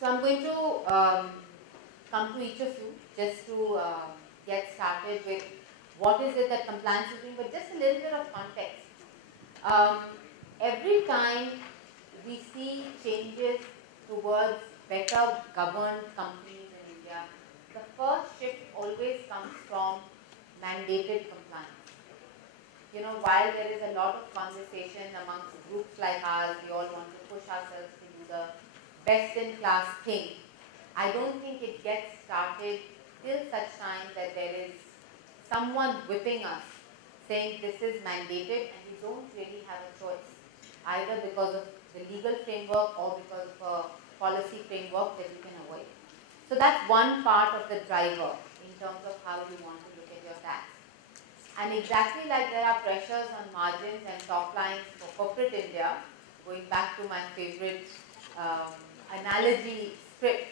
So I'm going to come to each of you just to get started with what is it that compliance is doing, but just a little bit of context. Every time we see changes towards better governed companies in India, the first shift always comes from mandated compliance. You know, while there is a lot of conversation amongst groups like ours, we all want to push ourselves to do the best in class thing, I don't think it gets started till such time that there is someone whipping us saying this is mandated and we don't really have a choice, either because of the legal framework or because of a policy framework that you can avoid. So that's one part of the driver in terms of how you want to look at your tax. And exactly like there are pressures on margins and top lines for corporate India, going back to my favorite analogy script,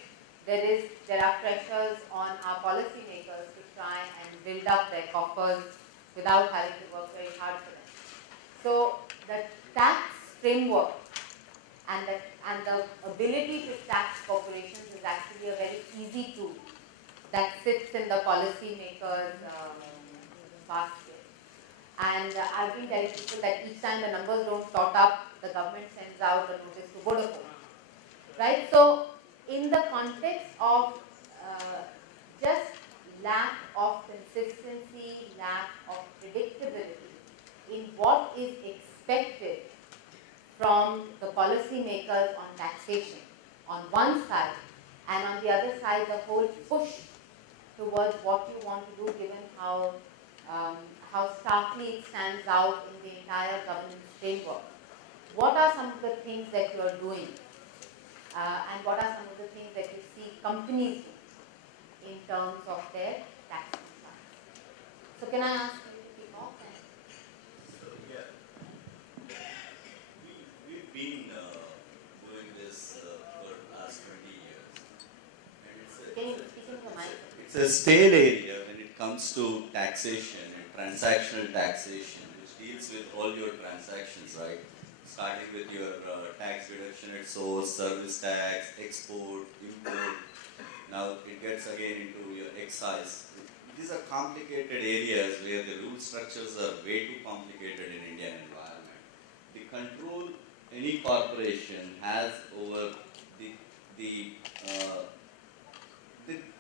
there are pressures on our policymakers to try and build up their coffers without having to work very hard for them. So the tax framework and the ability to tax corporations is actually a very easy tool that sits in the policymakers' basket. And I've been telling people that each time the numbers don't tot up, the government sends out a notice to Vodafone. Right? So, in the context of just lack of consistency, lack of predictability in what is expected from the policymakers on taxation on one side, and on the other side the whole push towards what you want to do given how starkly it stands out in the entire governance framework. What are some of the things that you are doing and what are some of the things that you see companies do in terms of their tax compliance? So can I ask you to kick off? So yeah, we've been doing this for the last 20 years. And it's a stale area when it comes to taxation and transactional taxation, which deals with all your transactions, right? Starting with your tax deduction at source, service tax, export, import. Now it gets again into your excise. These are complicated areas where the rule structures are way too complicated in Indian environment. The control any corporation has over the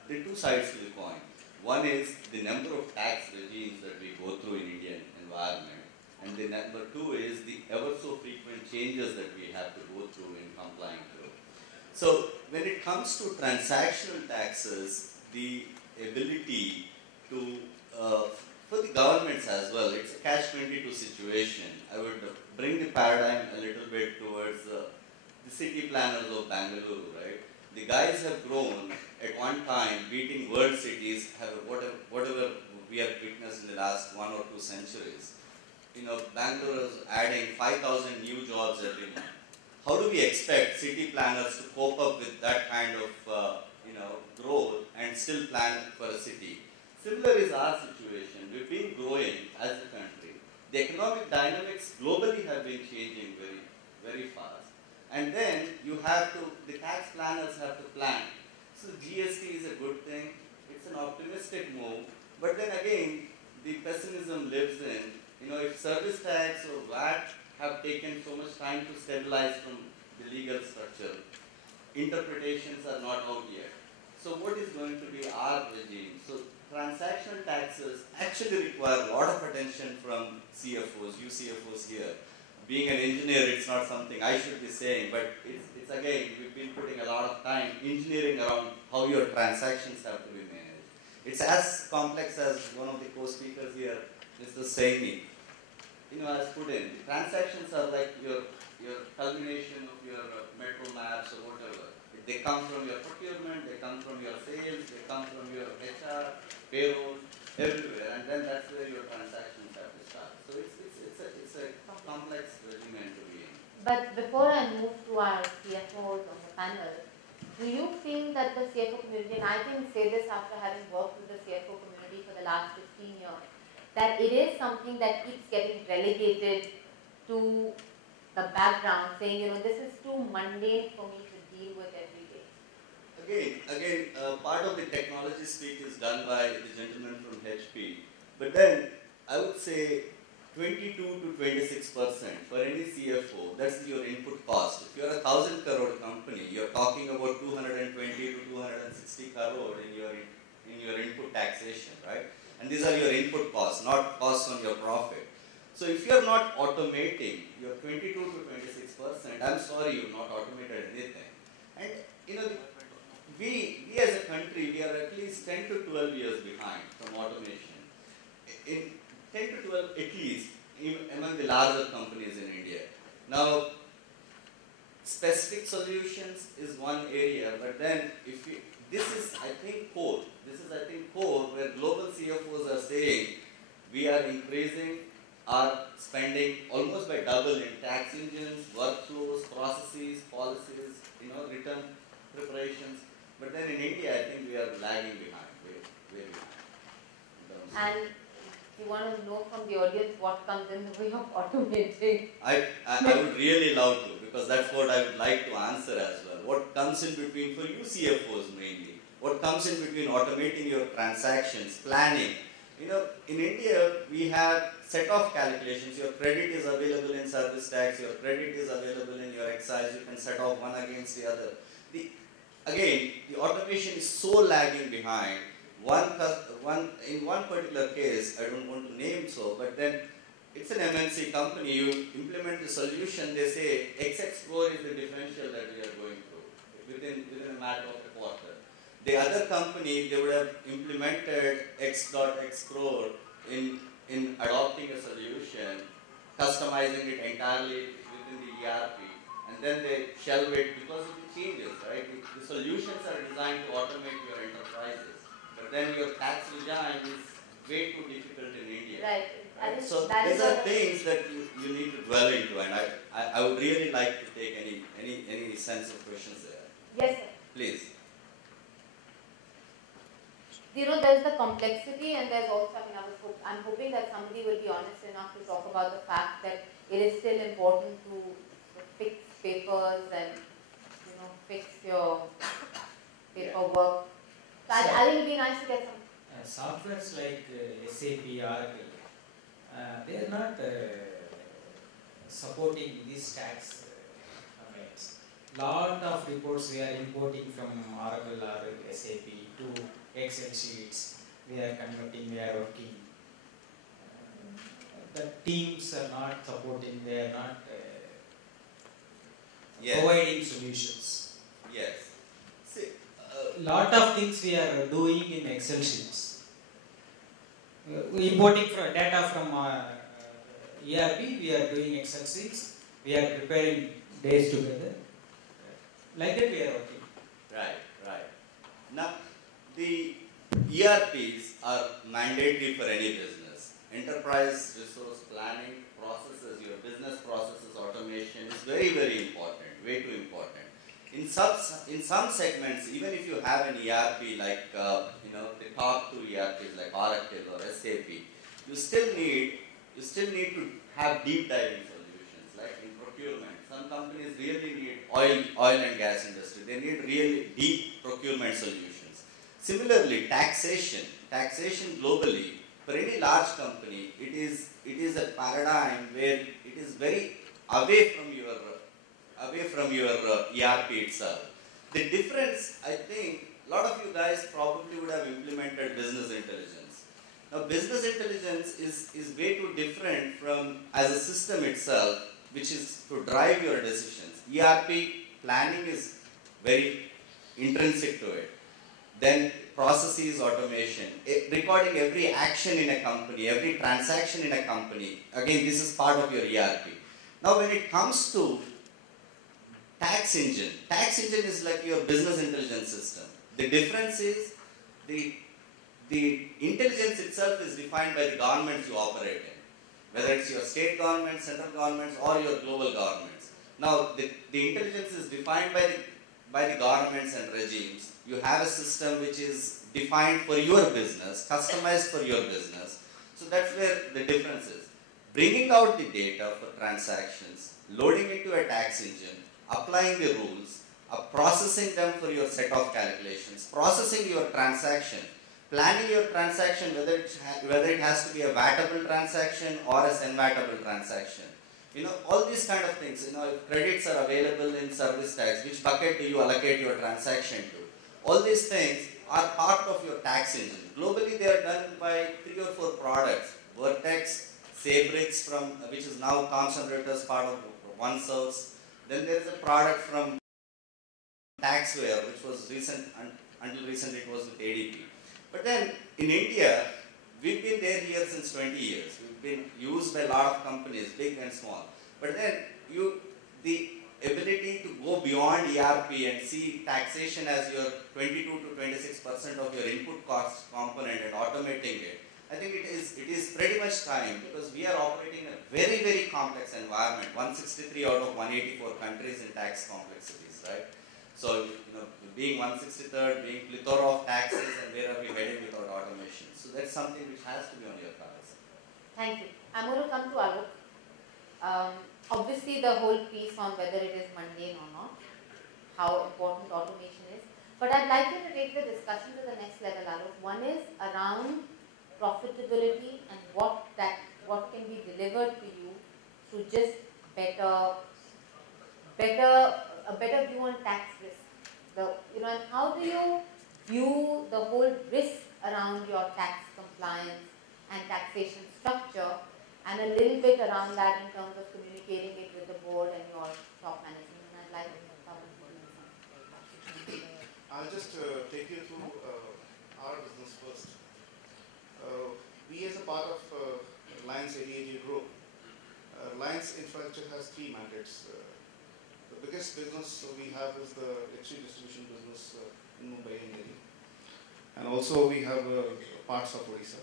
two sides to the coin. One is the number of tax regimes that we go through in Indian environment, and the number two is the ever so frequent changes that we have to go through in complying to. So when it comes to transactional taxes, the ability to, for the governments as well, it's a catch-22 situation. I would bring the paradigm a little bit towards the city planners of Bangalore, right? The guys have grown at one time, beating world cities, whatever we have witnessed in the last 1 or 2 centuries. You know, Bangalore is adding 5,000 new jobs every month. How do we expect city planners to cope up with that kind of growth and still plan for a city? Similar is our situation. We've been growing as a country. The economic dynamics globally have been changing very, very fast. And then you have to, the tax planners have to plan. So GST is a good thing. It's an optimistic move. But then again, the pessimism lives in, if service tax or VAT have taken so much time to stabilize from the legal structure, interpretations are not out yet. So what is going to be our regime? So transactional taxes actually require a lot of attention from CFOs, you CFOs here. Being an engineer, it's not something I should be saying, but it's again, we've been putting a lot of time engineering around how your transactions have to be managed. It's as complex as one of the co-speakers here, Mr. Saini, has put in. The transactions are like your culmination of your metro maps or whatever. They come from your procurement, they come from your sales, they come from your HR, payroll, everywhere, and then that's where your transactions have to start. So it's a complex regimen to be in. But before I move to our CFOs on the panel, do you feel that the CFO community, and I can say this after having worked with the CFO community for the last 15 years, that it is something that keeps getting relegated to the background, saying, this is too mundane for me to deal with every day. part of the technology speak is done by the gentleman from HP. But then I would say 22 to 26% for any CFO, that's your input cost. If you're a 1,000 crore company, you're talking about 220 to 260 crore in your input taxation, right? And these are your input costs, not costs on your profit. So if you're not automating your 22 to 26%, I'm sorry, you've not automated anything. And you know, we as a country, we are at least 10 to 12 years behind from automation. In 10 to 12 at least among the larger companies in India. Now, specific solutions is one area, but then if you, this is I think core where global CFOs are saying we are increasing our spending almost by double in tax engines, workflows, processes, policies, return preparations. But then in India, I think we are lagging behind, way behind. And you want to know from the audience what comes in the way of automating? I would really love to, because that's what I would like to answer as well. What comes in between for you CFOs mainly? What comes in between automating your transactions, planning? In India, we have set of calculations. Your credit is available in service tax, your credit is available in your excise, you can set off one against the other. Again, the automation is so lagging behind. In one particular case, I don't want to name so, but then it's an MNC company, you implement the solution, they say X score is the differential that we are going through within a matter of a quarter. The other company, they would have implemented X.X crore in adopting a solution, customizing it entirely within the ERP, and then they shelve it because of the changes, right? The solutions are designed to automate your enterprises, but then your tax regime is way too difficult in India. Right. So these are things that you need to dwell into, and I would really like to take any sense of questions there. Yes, sir. Please. There's the complexity, and there's also, I'm hoping that somebody will be honest enough to talk about the fact that it is still important to fix papers and, fix your paperwork. So I think it would be nice to get some. Softwares like SAP, Oracle, they are not supporting these tax domains. Lot of reports we are importing from Oracle or SAP to Excel sheets. We are converting, we are working. The teams are not supporting, they are not providing solutions. Yes. See, lot of things we are doing in Excel sheets. Importing data from ERP, we are doing Excel sheets. We are preparing days together. Like that we are working. Right. Now, the ERPs are mandatory for any business. Enterprise resource planning processes, your business processes automation is very, very important, way too important. In some segments, even if you have an ERP like the top two ERPs like Oracle or SAP, you still need to have deep diving solutions like in procurement. Some companies really need oil and gas industry. They need really deep procurement solutions. Similarly, taxation globally for any large company, it is a paradigm where it is very away from your ERP itself. The difference, I think, a lot of you guys probably would have implemented business intelligence. Now, business intelligence is way too different from as a system itself, which is to drive your decisions. ERP planning is very intrinsic to it. Then processes automation, recording every action in a company, every transaction in a company. Again, this is part of your ERP. Now, when it comes to tax engine is like your business intelligence system. The difference is the intelligence itself is defined by the governments you operate in, whether it's your state governments, central governments, or your global governments. Now, the intelligence is defined by the governments and regimes. You have a system which is defined for your business, customized for your business. So that's where the difference is. Bringing out the data for transactions, loading into a tax engine, applying the rules, processing them for your set of calculations, processing your transaction, planning your transaction, whether it has to be a vatable transaction or a sen-vatable transaction. All these kind of things, if credits are available in service tax, which bucket do you allocate your transaction to? All these things are part of your tax engine. Globally, they are done by 3 or 4 products. Vertex, Sabrix, which is now Thomson Reuters, part of OneSource. Then there is a product from Taxware, which was until recently it was with ADP. But then in India, we've been there here since 20 years. We've been used by a lot of companies, big and small. But then the ability to go beyond ERP and see taxation as your 22 to 26% of your input cost component and automating it, I think it is pretty much time, because we are operating in a very, very complex environment. 163 out of 184 countries in tax complexities, right? So, being 163rd, being plethora of taxes, and where are we heading without automation? So that's something which has to be on your cards. Thank you. I'm going to come to Alok. Obviously, the whole piece on whether it is mundane or not, how important automation is. But I'd like you to take the discussion to the next level, Alok. One is around profitability and what can be delivered to you through just a better view on tax risk. And how do you view the whole risk around your tax compliance and taxation structure, and a little bit around that in terms of communicating it with the board and your top management? And I'd like to start with you. I'll just take you through our business first. We, as a part of Reliance ADAG Group, Reliance Infrastructure has 3 mandates. The biggest business we have is the HC distribution business in Mumbai and Delhi. And also we have parts of Odisha.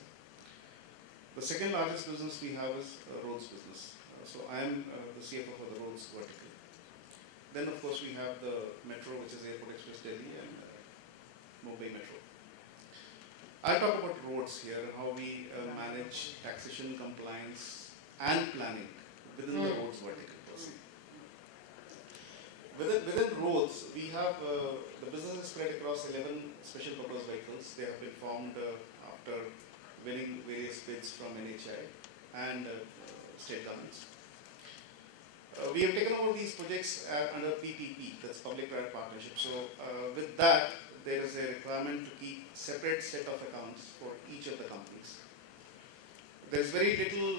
The second largest business we have is roads business. So I am the CFO for the roads vertical. Then of course we have the metro, which is Airport Express Delhi and Mumbai Metro. I'll talk about roads here, how we manage taxation, compliance and planning within the roads vertical. Within roads, we have the business is spread across 11 special purpose vehicles. They have been formed after winning various bids from NHAI and state governments. We have taken over these projects under PPP, that's public-private partnership. So with that, there is a requirement to keep separate set of accounts for each of the companies. There's very little,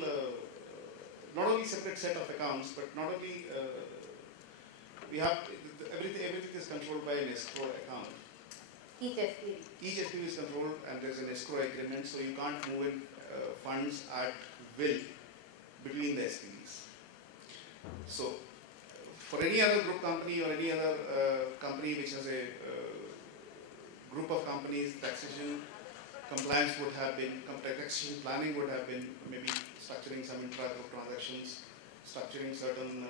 not only separate set of accounts, but not only we have everything is controlled by an escrow account. Each SPV. Each SPV is controlled, and there's an escrow agreement, so you can't move in funds at will between the SPVs. So, for any other group company or any other company which has a group of companies, taxation compliance would have been, taxation planning would have been maybe structuring some intra-group transactions, structuring certain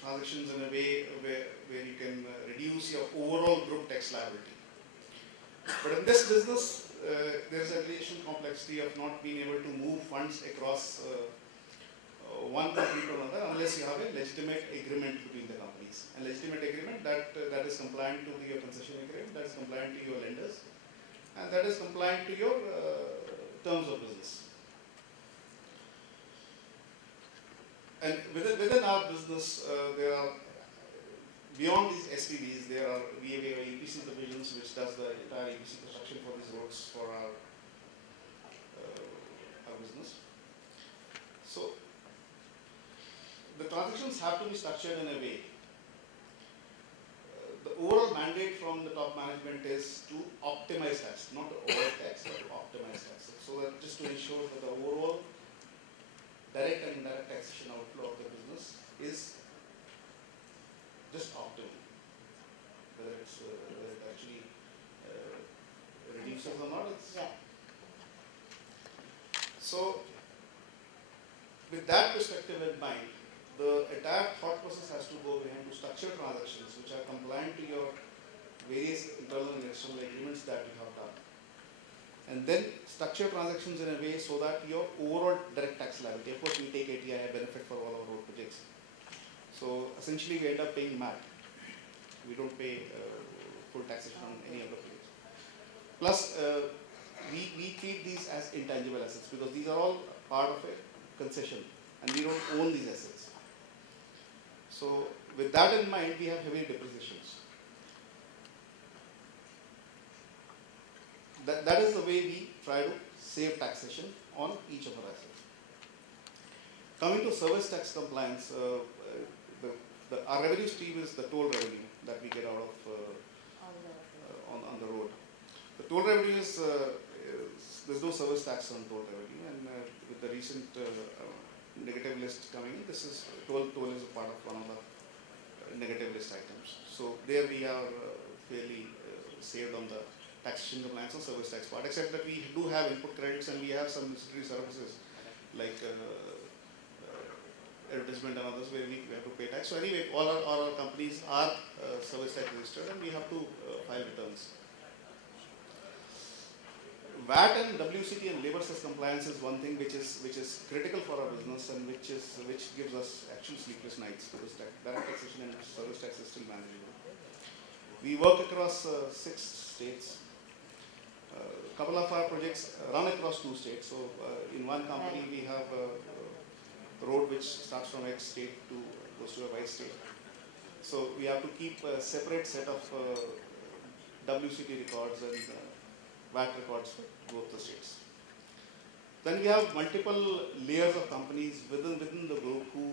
transactions in a way where you can reduce your overall group tax liability. But in this business, there is a additional complexity of not being able to move funds across one company to another unless you have a legitimate agreement between the companies. A legitimate agreement that is compliant to your concession agreement, that is compliant to your lenders, and that is compliant to your terms of business. And within our business, there are, beyond these SPVs, we have EPC divisions which does the entire EPC construction for these roads for our business. So, the transactions have to be structured in a way. The overall mandate from the top management is to optimize tax, not to avoid tax, but to optimize tax. So that just to ensure that the overall direct and indirect taxation outflow of the business is just optimal. Whether it actually reduces or not, it's So, with that perspective in mind, the entire thought process has to go behind to structure transactions which are compliant to your various internal and external agreements that you have done. And then structure transactions in a way so that your overall direct tax liability, of course we take ATI benefit for all our road projects. So essentially we end up paying MAT. We don't pay full taxation on any other place. Plus, we treat these as intangible assets because these are all part of a concession and we don't own these assets. So with that in mind, we have heavy depreciations. That is the way we try to save taxation on each of our assets. Coming to service tax compliance, our revenue stream is the toll revenue that we get out of on the road. The toll revenue is, there's no service tax on toll revenue, and with the recent negative list coming in, this is toll is a part of one of the negative list items. So there we are fairly saved on the taxation compliance on service tax part, except that we do have input credits and we have some ancillary services like advertisement and others where we have to pay tax. So anyway, all our companies are service tax registered and we have to file returns. VAT and WCT and labor cess compliance is one thing which is critical for our business and which gives us actually sleepless nights because direct taxation and service tax is still manageable. We work across 6 states. A couple of our projects run across 2 states. So in one company we have a road which starts from X state to goes to a Y state. So we have to keep a separate set of WCT records and VAT records for both the states. Then we have multiple layers of companies within the group who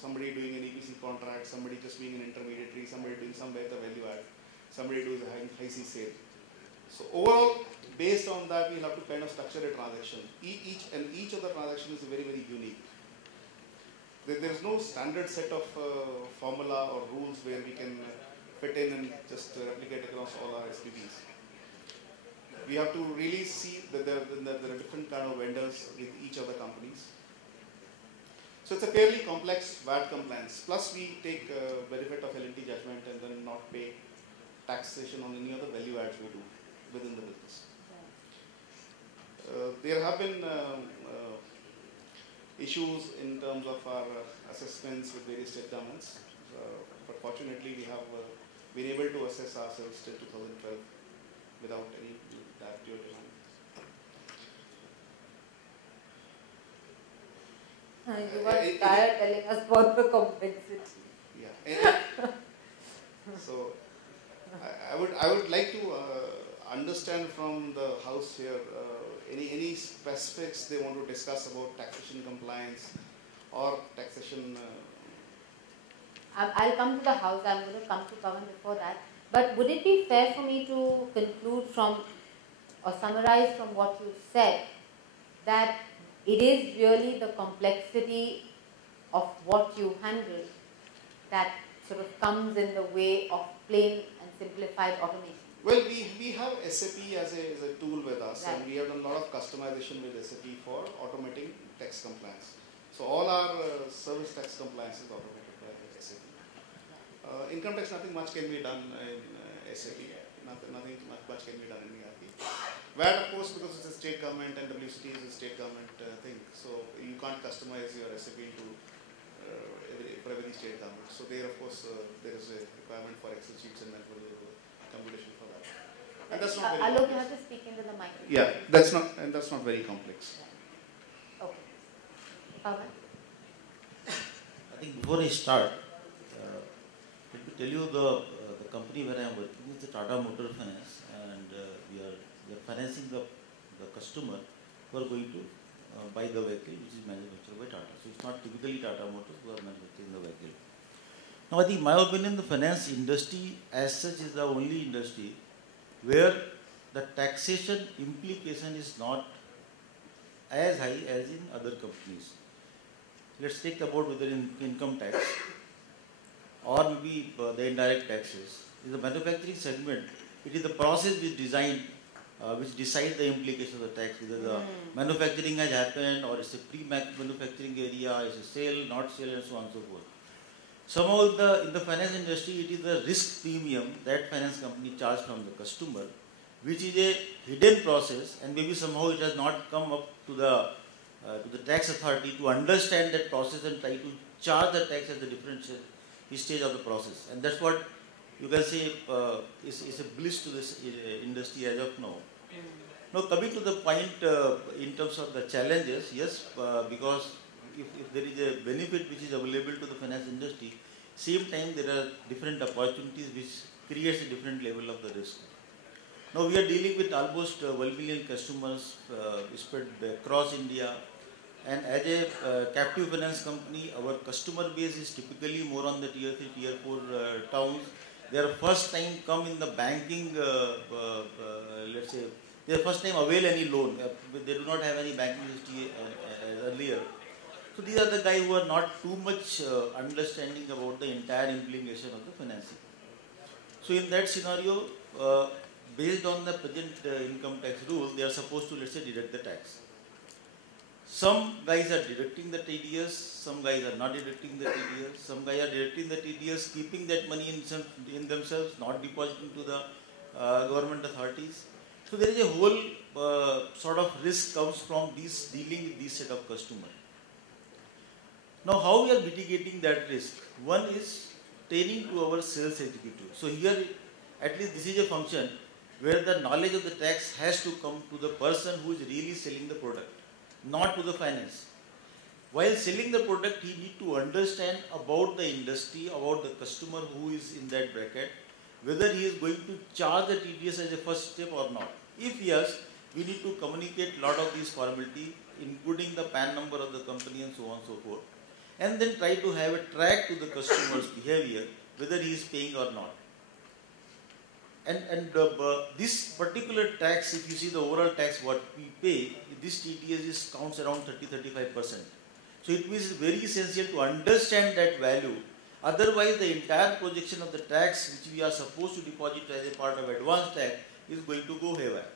somebody doing an EPC contract, somebody just being an intermediary, somebody doing somewhere the value add, somebody doing a high C sale. So overall, based on that, we'll have to kind of structure a transaction. Each of the transactions is very, very unique. There is no standard set of formula or rules where we can fit in and just replicate across all our SPVs. We have to really see that there are different kind of vendors with each of the companies. So it's a fairly complex VAT compliance. Plus we take benefit of L&T judgment and then not pay taxation on any other value adds we do within the business. There have been issues in terms of our assessments with various state governments, but fortunately we have been able to assess ourselves till 2012 without any dispute. You were tired telling us about the complexity. Yeah. So I would like to understand from the house here any specifics they want to discuss about taxation compliance or taxation. I'll come to the house. I'm going to come to Pawan before that. But would it be fair for me to conclude from or summarize from what you said that it is really the complexity of what you handle that sort of comes in the way of plain and simplified automation? Well, we have SAP as a tool with us, right. And we have done a lot of customization with SAP for automating tax compliance. So all our service tax compliance is automated by SAP. Income tax, nothing much can be done in SAP. Nothing much can be done in ERP. VAT, of course, because it's a state government and WCT is a state government thing, so you can't customize your SAP to for every state government. So there, of course, there is a requirement for Excel sheets and computation for that. And that's not very Alok, you have to speak into the mic. Yeah, that's not very complex. Okay. Pawan? I think before I start, let me tell you the company where I am working is the Tata Motor Finance, and we are financing the customer who are going to buy the vehicle which is manufactured by Tata. So it's not typically Tata Motors who are manufacturing the vehicle. Now I think in my opinion the finance industry as such is the only industry where the taxation implication is not as high as in other companies. Let's take about whether in income tax or maybe the indirect taxes. In the manufacturing segment, it is the process which which decides the implications of the tax, whether the manufacturing has happened or it's a pre-manufacturing area, it's a sale, not sale, and so on and so forth. Somehow in the finance industry, it is the risk premium that finance company charge from the customer, which is a hidden process, and maybe somehow it has not come up to the tax authority to understand that process and try to charge the tax at the different stage of the process, and that's what you can say is a bliss to this industry as of now. Now coming to the point in terms of the challenges, yes, because if there is a benefit which is available to the finance industry, same time there are different opportunities which creates a different level of the risk. Now we are dealing with almost 1 million customers spread across India, and as a captive finance company, our customer base is typically more on the tier 3, tier 4 towns. They are first time come in the banking, let's say, they are first time avail any loan. They do not have any banking history earlier. So these are the guys who are not too much understanding about the entire implication of the financing. So in that scenario, based on the present income tax rule, they are supposed to, let's say, deduct the tax. Some guys are deducting the TDS, some guys are not deducting the TDS, some guys are deducting the TDS, keeping that money in themselves, not depositing to the government authorities. So there is a whole sort of risk comes from these dealing with these set of customers. Now how we are mitigating that risk? One is training to our sales executive. So here at least this is a function where the knowledge of the tax has to come to the person who is really selling the product, not to the finance. While selling the product, he need to understand about the industry, about the customer who is in that bracket, whether he is going to charge the TDS as a first step or not. If yes, we need to communicate a lot of these formalities, including the PAN number of the company and so on and so forth, and then try to have a track to the customer's behavior, whether he is paying or not. And this particular tax, if you see the overall tax what we pay, this TDS counts around 30-35%. So it means very essential to understand that value. Otherwise, the entire projection of the tax which we are supposed to deposit as a part of advance tax is going to go haywire.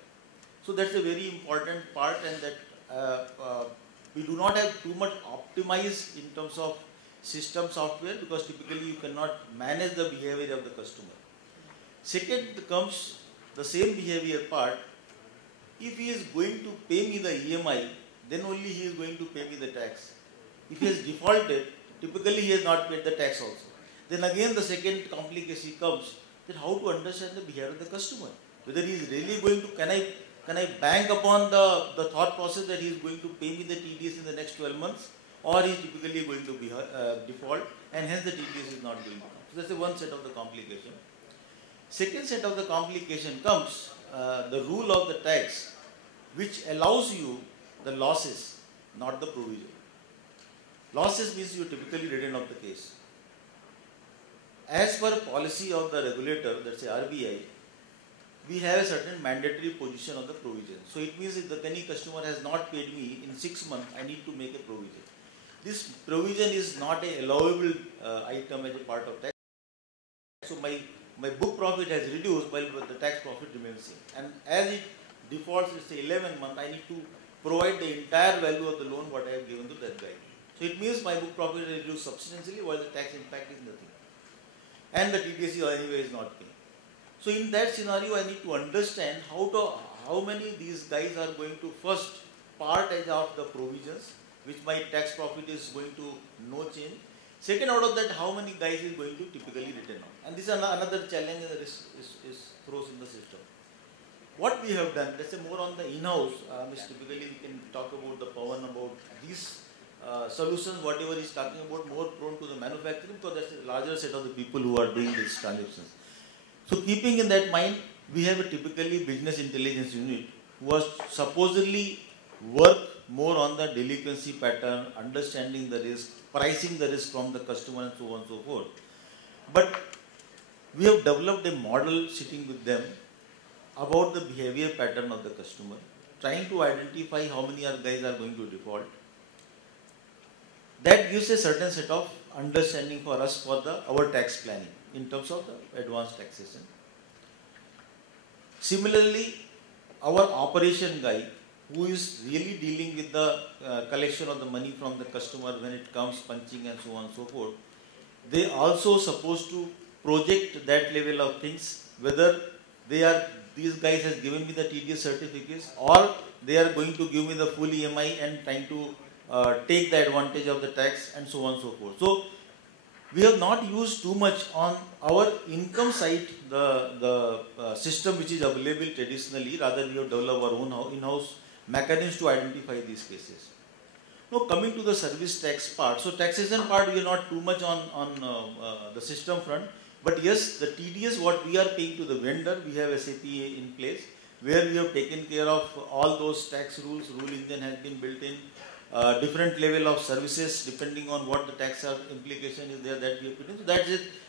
So that's a very important part, and that we do not have too much optimized in terms of system software, because typically you cannot manage the behavior of the customer. Second comes the same behavior part. If he is going to pay me the EMI, then only he is going to pay me the tax. If he has defaulted, typically he has not paid the tax also. Then again the second complication comes, that how to understand the behavior of the customer. Whether he is really going to, can I bank upon the thought process that he is going to pay me the TDS in the next 12 months, or he is typically going to be default, and hence the TDS is not going to come. So that's the one set of the complication. Second set of the complication comes the rule of the tax, which allows you the losses, not the provision. Losses means you typically return of the case. As per policy of the regulator, that's the RBI, we have a certain mandatory position of the provision. So it means if any customer has not paid me in 6 months, I need to make a provision. This provision is not a allowable item as a part of tax. So my book profit has reduced while the tax profit remains same. And as it defaults, let's say 11 months, I need to provide the entire value of the loan what I have given to that guy. So it means my book profit is reduced substantially while the tax impact is nothing. And the TDS anyway is not paying. So in that scenario, I need to understand how many these guys are going to first part as of the provisions, which my tax profit is going to no change. Second, out of that, how many guys is going to typically return on. And this is another challenge that is throws in the system. What we have done, let's say more on the in-house, typically we can talk about the Pawan, about these solutions, whatever he's talking about, more prone to the manufacturing, because that's a larger set of the people who are doing these transactions. So keeping in that mind, we have a typically business intelligence unit who was supposedly work more on the delinquency pattern, understanding the risk, pricing the risk from the customer and so on and so forth. But we have developed a model sitting with them about the behavior pattern of the customer, trying to identify how many guys are going to default. That gives a certain set of understanding for us for our tax planning in terms of the advanced taxation. Similarly, our operation guy, who is really dealing with the collection of the money from the customer when it comes punching and so on and so forth, they also supposed to project that level of things, whether these guys has given me the TDS certificates, or they are going to give me the full EMI and trying to take the advantage of the tax and so on and so forth. So we have not used too much on our income side the system which is available traditionally. Rather, we have developed our own in-house mechanisms to identify these cases. Now, coming to the service tax part, so taxation part we are not too much on the system front, but yes, the TDS what we are paying to the vendor, we have SAP in place where we have taken care of all those tax rules. Rule engine has been built in. Different level of services depending on what the tax implication is there that we have put in. So that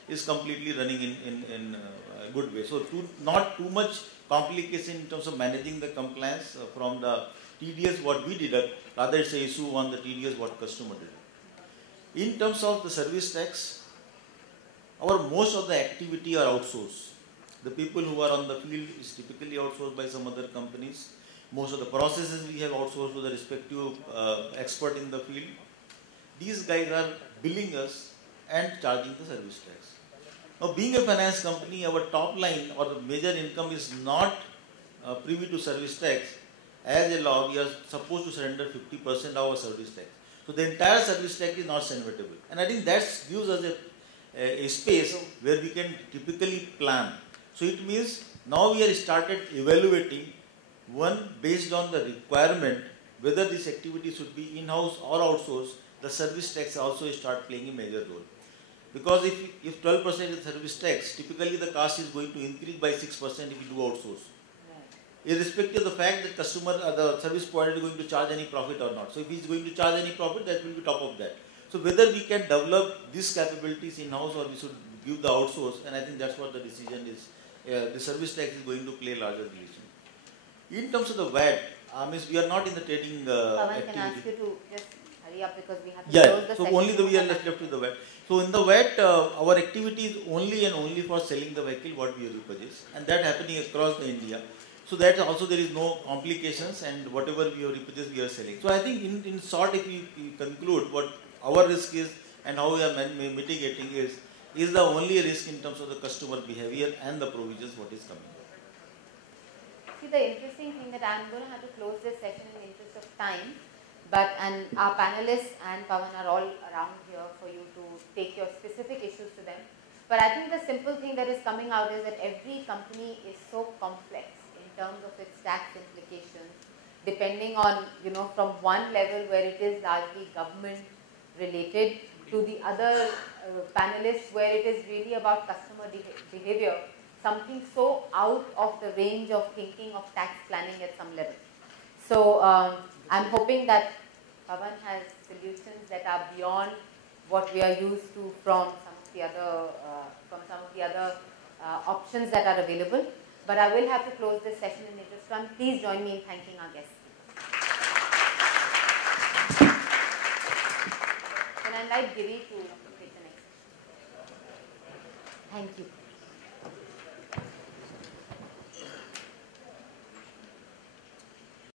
is completely running in a good way. So not too much complication in terms of managing the compliance from the TDS what we deduct, rather it's a issue on the TDS what customer deduct. In terms of the service tax, our most of the activity are outsourced. The people who are on the field is typically outsourced by some other companies. Most of the processes we have outsourced to the respective expert in the field. These guys are billing us and charging the service tax. Now, being a finance company, our top line or the major income is not privy to service tax. As a law, we are supposed to surrender 50% of our service tax. So, the entire service tax is not surrendable. And I think that gives us a space where we can typically plan. So, it means now we have started evaluating one based on the requirement whether this activity should be in-house or outsourced. The service tax also start playing a major role, because if 12% is service tax, typically the cost is going to increase by 6% if you do outsource, irrespective of the fact that customer the service provider is going to charge any profit or not. So if he is going to charge any profit, that will be top of that. So whether we can develop these capabilities in-house or we should give the outsource, and I think that's what the decision is. The service tax is going to play a larger relation. In terms of the VAT, means we are not in the trading Pawan, activity. can I ask you to just hurry up because we have to Yeah, close the so session. only we are left with the VAT. So in the VAT, our activity is only and only for selling the vehicle what we have repurchased, and that happening across the India. So that also there is no complications, and whatever we have repurchased we are selling. So I think in short, if we conclude what our risk is and how we are mitigating is the only risk in terms of the customer behavior and the provisions what is coming. See, the interesting thing that I'm going to have to close this session in the interest of time, and our panelists and Pawan are all around here for you to take your specific issues to them. But I think the simple thing that is coming out is that every company is so complex in terms of its tax implications, depending on, from one level where it is largely government related to the other panelists where it is really about customer behavior. Something so out of the range of thinking of tax planning at some level. So I'm hoping that Pawan has solutions that are beyond what we are used to from some of the other options that are available. But I will have to close this session in interest of time. Please join me in thanking our guests. Can I invite Giri to take the next? Thank you.